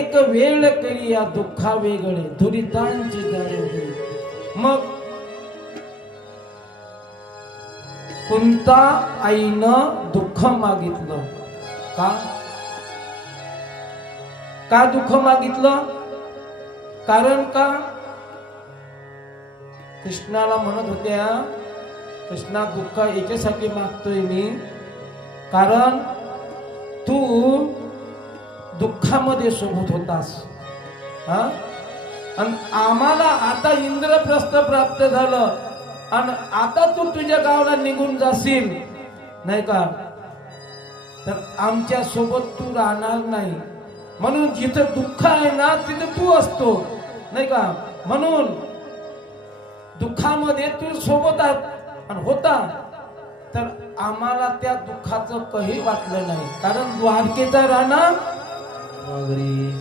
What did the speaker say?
एक वेळ करी या दुःखा वेगळे दुरितांची जाणे. मग कुंता आईनं दुःख मागितलं. का दुःख मागितलं? कारण का कृष्णाला म्हणत होत्या, कृष्णा दुःख याच्यासाठी मागतोय मी, कारण तू दुःखामध्ये सोबत होतास. आणि आम्हाला आता इंद्रप्रस्थ प्राप्त झालं आणि आता तू तुझ्या गावाला निघून जाशील नाही का, तर आमच्या सोबत तू राहणार नाही. म्हणून जिथं दुःख आहे ना तिथं तू असतो नाही का. म्हणून दुःखामध्ये तू सोबत आणि होता, तर आम्हाला त्या दुःखाचं काही वाटलं नाही. कारण द्वारकेचा राणा